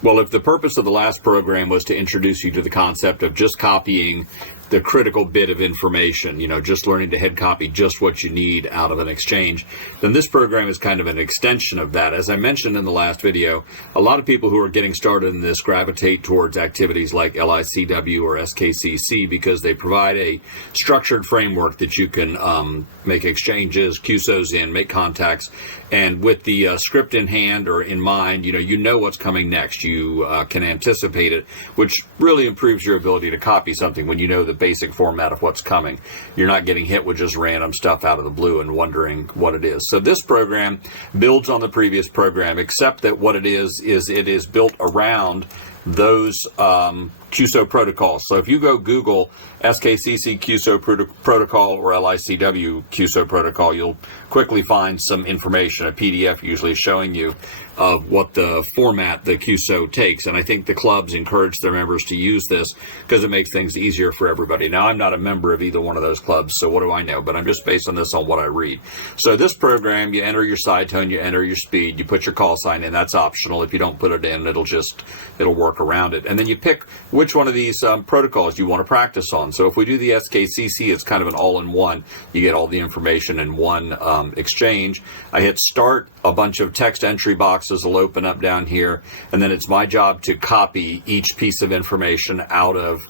Well, if the purpose of the last program was to introduce you to the concept of just copying the critical bit of information, just learning to head copy just what you need out of an exchange, then this program is kind of an extension of that. As I mentioned in the last video, a lot of people who are getting started in this gravitate towards activities like LICW or SKCC because they provide a structured framework that you can make exchanges, QSOs in, make contacts, and with the script in hand or in mind, you know what's coming next. You can anticipate it, which really improves your ability to copy something when you know the basic format of what's coming. You're not getting hit with just random stuff out of the blue and wondering what it is. So this program builds on the previous program, except that what it is it is built around those QSO protocols. So if you go Google SKCC QSO protocol or LICW QSO protocol, you'll quickly find some information, a PDF usually showing you of what the format the QSO takes. And I think the clubs encourage their members to use this because it makes things easier for everybody. Now, I'm not a member of either one of those clubs, so what do I know? But I'm just basing this on what I read. So this program, you enter your side tone, you enter your speed, you put your call sign in. That's optional. If you don't put it in, it'll work around it. And then you pick which one of these protocols you want to practice on. So if we do the SKCC, it's kind of an all-in-one. You get all the information in one exchange. I hit start, a bunch of text entry boxes will open up down here, and then it's my job to copy each piece of information out of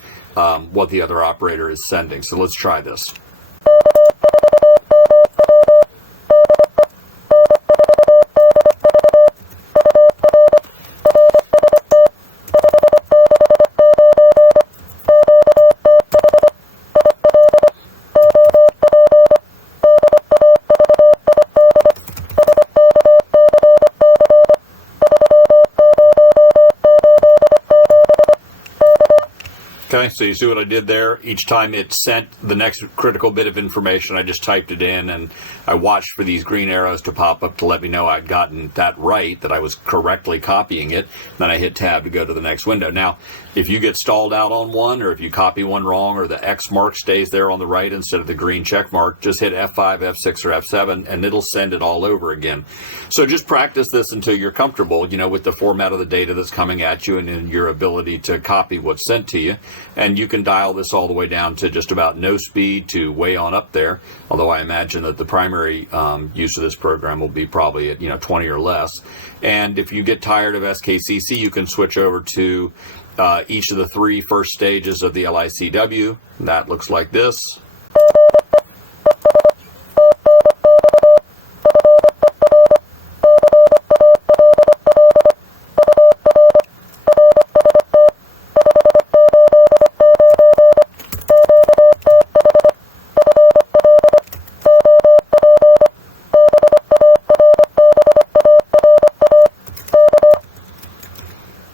what the other operator is sending. So let's try this. Okay, so you see what I did there? Each time it sent the next critical bit of information, I just typed it in, and I watched for these green arrows to pop up to let me know I'd gotten that right, that I was correctly copying it. Then I hit tab to go to the next window. Now, if you get stalled out on one, or if you copy one wrong, or the X mark stays there on the right instead of the green check mark, just hit F5, F6, or F7, and it'll send it all over again. So just practice this until you're comfortable, with the format of the data that's coming at you and in your ability to copy what's sent to you. And you can dial this all the way down to just about no speed to way on up there, although I imagine that the primary use of this program will be probably at 20 or less. And if you get tired of SKCC, you can switch over to each of the three first stages of the LICW. That looks like this.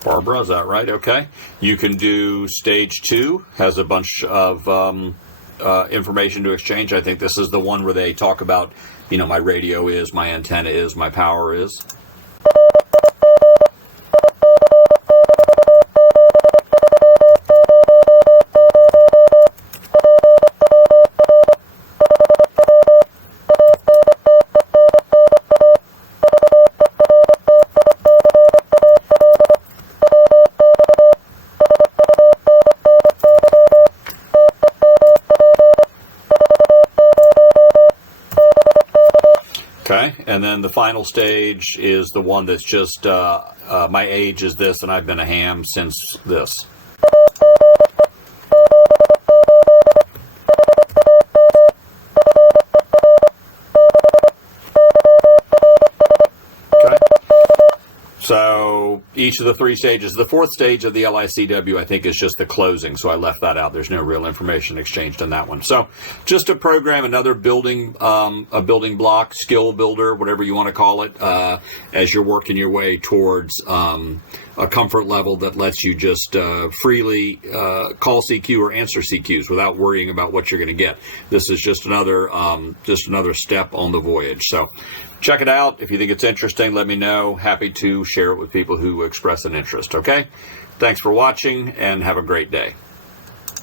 Barbara, is that right? Okay. You can do stage 2, has a bunch of information to exchange. I think this is the one where they talk about, my radio is, my antenna is, my power is. Okay, and then the final stage is the one that's just, my age is this and I've been a ham since this. Okay, so each of the three stages, the fourth stage of the LICW, I think, is just the closing, so I left that out. There's no real information exchanged in that one. So just a program, another building, a building block, skill builder, whatever you want to call it, as you're working your way towards a comfort level that lets you just freely call CQ or answer CQs without worrying about what you're going to get. This is just another step on the voyage. So check it out. If you think it's interesting, let me know. Happy to share it with people who express an interest. Okay? Thanks for watching, and have a great day.